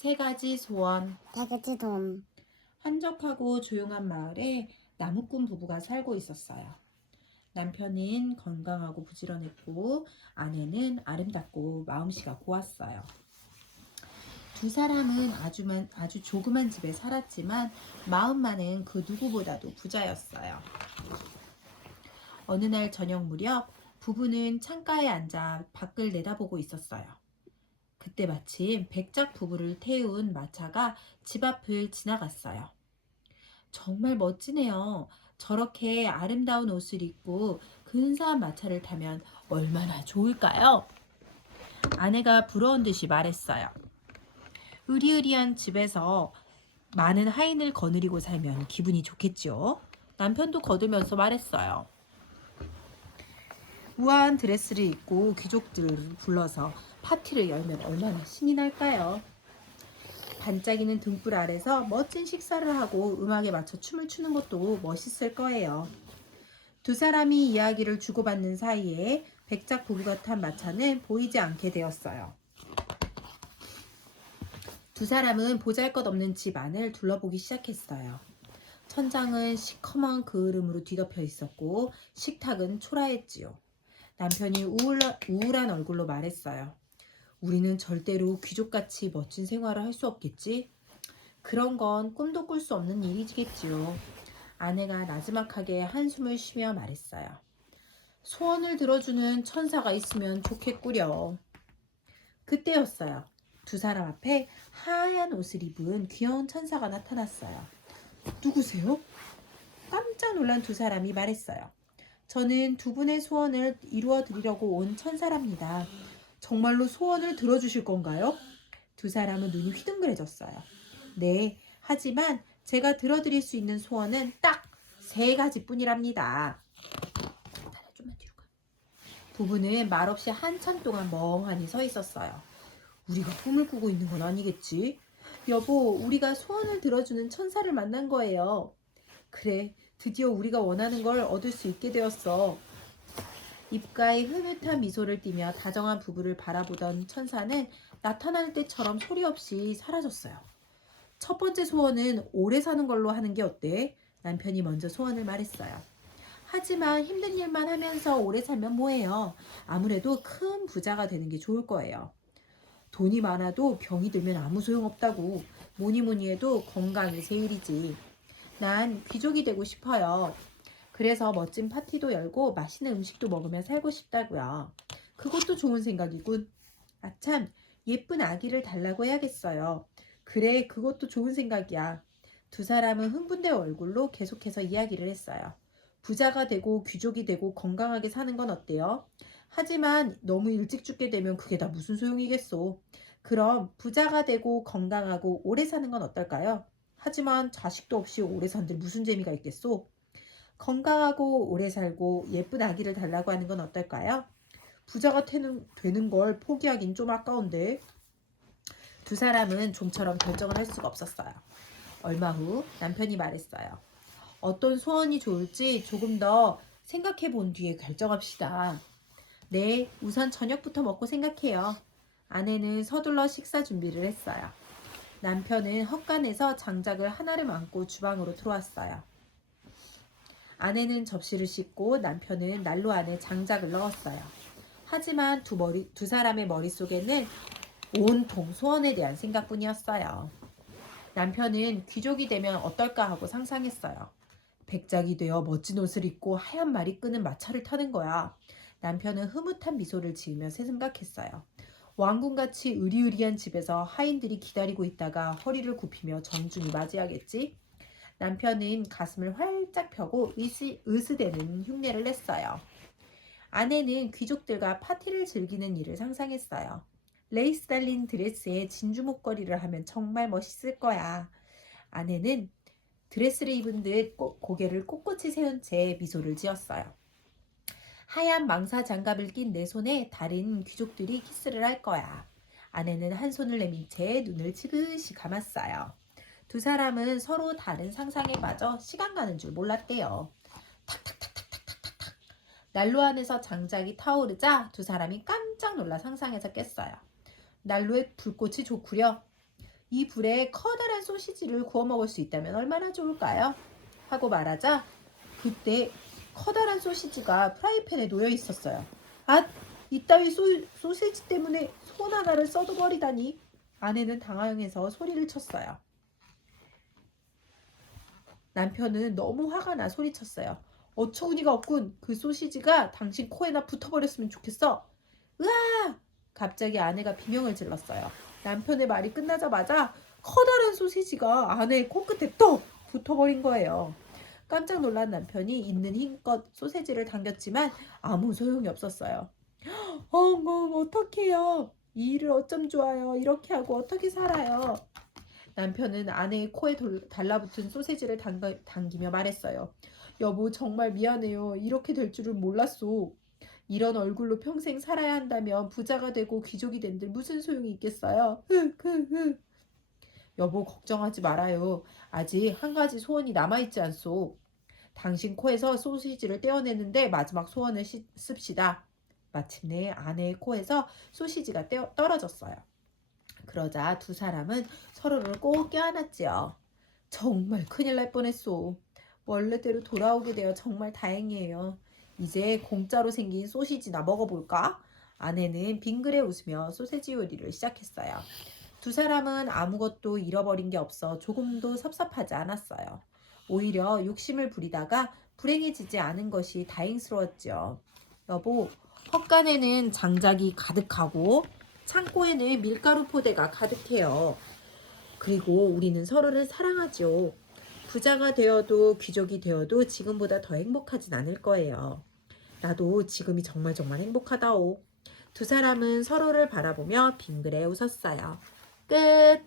세 가지 소원. 다그치 돈. 한적하고 조용한 마을에 나무꾼 부부가 살고 있었어요. 남편은 건강하고 부지런했고 아내는 아름답고 마음씨가 고왔어요. 두 사람은 아주 조그만 집에 살았지만 마음만은 그 누구보다도 부자였어요. 어느 날 저녁 무렵 부부는 창가에 앉아 밖을 내다보고 있었어요. 그때 마침 백작 부부를 태운 마차가 집 앞을 지나갔어요. 정말 멋지네요. 저렇게 아름다운 옷을 입고 근사한 마차를 타면 얼마나 좋을까요? 아내가 부러운 듯이 말했어요. 으리으리한 집에서 많은 하인을 거느리고 살면 기분이 좋겠죠. 남편도 거들면서 말했어요. 우아한 드레스를 입고 귀족들을 불러서 파티를 열면 얼마나 신이 날까요? 반짝이는 등불 아래서 멋진 식사를 하고 음악에 맞춰 춤을 추는 것도 멋있을 거예요. 두 사람이 이야기를 주고받는 사이에 백작 부부가 탄 마차는 보이지 않게 되었어요. 두 사람은 보잘것없는 집 안을 둘러보기 시작했어요. 천장은 시커먼 그을음으로 뒤덮여 있었고 식탁은 초라했지요. 남편이 우울한 얼굴로 말했어요. 우리는 절대로 귀족같이 멋진 생활을 할 수 없겠지? 그런 건 꿈도 꿀 수 없는 일이겠지요. 아내가 나지막하게 한숨을 쉬며 말했어요. 소원을 들어주는 천사가 있으면 좋겠구려. 그때였어요. 두 사람 앞에 하얀 옷을 입은 귀여운 천사가 나타났어요. 누구세요? 깜짝 놀란 두 사람이 말했어요. 저는 두 분의 소원을 이루어 드리려고 온 천사랍니다. 정말로 소원을 들어주실 건가요? 두 사람은 눈이 휘둥그레졌어요. 네, 하지만 제가 들어드릴 수 있는 소원은 딱 3가지뿐이랍니다. 좀만 뒤로 가. 부부는 말없이 한참 동안 멍하니 서 있었어요. 우리가 꿈을 꾸고 있는 건 아니겠지? 여보, 우리가 소원을 들어주는 천사를 만난 거예요. 그래, 드디어 우리가 원하는 걸 얻을 수 있게 되었어. 입가에 흐뭇한 미소를 띠며 다정한 부부를 바라보던 천사는 나타날 때처럼 소리 없이 사라졌어요. 첫 번째 소원은 오래 사는 걸로 하는 게 어때? 남편이 먼저 소원을 말했어요. 하지만 힘든 일만 하면서 오래 살면 뭐해요? 아무래도 큰 부자가 되는 게 좋을 거예요. 돈이 많아도 병이 들면 아무 소용없다고. 뭐니 해도 건강이 제일이지. 난 귀족이 되고 싶어요. 그래서 멋진 파티도 열고 맛있는 음식도 먹으며 살고 싶다고요. 그것도 좋은 생각이군. 아참, 예쁜 아기를 달라고 해야겠어요. 그래, 그것도 좋은 생각이야. 두 사람은 흥분된 얼굴로 계속해서 이야기를 했어요. 부자가 되고 귀족이 되고 건강하게 사는 건 어때요? 하지만 너무 일찍 죽게 되면 그게 다 무슨 소용이겠소. 그럼 부자가 되고 건강하고 오래 사는 건 어떨까요? 하지만 자식도 없이 오래 산들 무슨 재미가 있겠소? 건강하고 오래 살고 예쁜 아기를 달라고 하는 건 어떨까요? 부자가 되는 걸 포기하긴 좀 아까운데. 두 사람은 좀처럼 결정을 할 수가 없었어요. 얼마 후 남편이 말했어요. 어떤 소원이 좋을지 조금 더 생각해 본 뒤에 결정합시다. 네, 우선 저녁부터 먹고 생각해요. 아내는 서둘러 식사 준비를 했어요. 남편은 헛간에서 장작을 하나를 안고 주방으로 들어왔어요. 아내는 접시를 씻고 남편은 난로 안에 장작을 넣었어요. 하지만 두 사람의 머릿속에는 온통 소원에 대한 생각뿐이었어요. 남편은 귀족이 되면 어떨까 하고 상상했어요. 백작이 되어 멋진 옷을 입고 하얀 말이 끄는 마차를 타는 거야. 남편은 흐뭇한 미소를 지으며 생각했어요. 왕궁같이 으리으리한 집에서 하인들이 기다리고 있다가 허리를 굽히며 정중히 맞이하겠지? 남편은 가슴을 활짝 펴고 으스대는 흉내를 냈어요. 아내는 귀족들과 파티를 즐기는 일을 상상했어요. 레이스 달린 드레스에 진주 목걸이를 하면 정말 멋있을 거야. 아내는 드레스를 입은 듯 고개를 꼿꼿이 세운 채 미소를 지었어요. 하얀 망사 장갑을 낀 내 손에 다른 귀족들이 키스를 할 거야. 아내는 한 손을 내민 채 눈을 지그시 감았어요. 두 사람은 서로 다른 상상에 빠져 시간 가는 줄 몰랐대요. 탁탁탁탁탁탁탁. 난로 안에서 장작이 타오르자 두 사람이 깜짝 놀라 상상에서 깼어요. 난로에 불꽃이 좋구려. 이 불에 커다란 소시지를 구워 먹을 수 있다면 얼마나 좋을까요? 하고 말하자 그때 커다란 소시지가 프라이팬에 놓여 있었어요. 아, 이따위 소시지 때문에 손 하나를 썩어버리다니. 아내는 당황해서 소리를 쳤어요. 남편은 너무 화가 나 소리쳤어요. 어처구니가 없군. 그 소시지가 당신 코에나 붙어버렸으면 좋겠어. 으아! 갑자기 아내가 비명을 질렀어요. 남편의 말이 끝나자마자 커다란 소시지가 아내의 코끝에 떡 붙어버린 거예요. 깜짝 놀란 남편이 있는 힘껏 소시지를 당겼지만 아무 소용이 없었어요. 어떡해요. 이 일을 어쩜 좋아요. 이렇게 하고 어떻게 살아요. 남편은 아내의 코에 달라붙은 소세지를 당기며 말했어요. 여보 정말 미안해요. 이렇게 될 줄은 몰랐소. 이런 얼굴로 평생 살아야 한다면 부자가 되고 귀족이 된들 무슨 소용이 있겠어요. 여보 걱정하지 말아요. 아직 한 가지 소원이 남아있지 않소. 당신 코에서 소시지를 떼어내는데 마지막 소원을 씁시다. 마침내 아내의 코에서 소시지가 떨어졌어요. 그러자 두 사람은 서로를 꼭 껴안았지요. 정말 큰일 날 뻔했소. 원래대로 돌아오게 되어 정말 다행이에요. 이제 공짜로 생긴 소시지나 먹어볼까? 아내는 빙그레 웃으며 소세지 요리를 시작했어요. 두 사람은 아무것도 잃어버린 게 없어 조금도 섭섭하지 않았어요. 오히려 욕심을 부리다가 불행해지지 않은 것이 다행스러웠죠. 여보, 헛간에는 장작이 가득하고 창고에는 밀가루 포대가 가득해요. 그리고 우리는 서로를 사랑하죠. 부자가 되어도 귀족이 되어도 지금보다 더 행복하진 않을 거예요. 나도 지금이 정말 행복하다오. 두 사람은 서로를 바라보며 빙그레 웃었어요. 끝.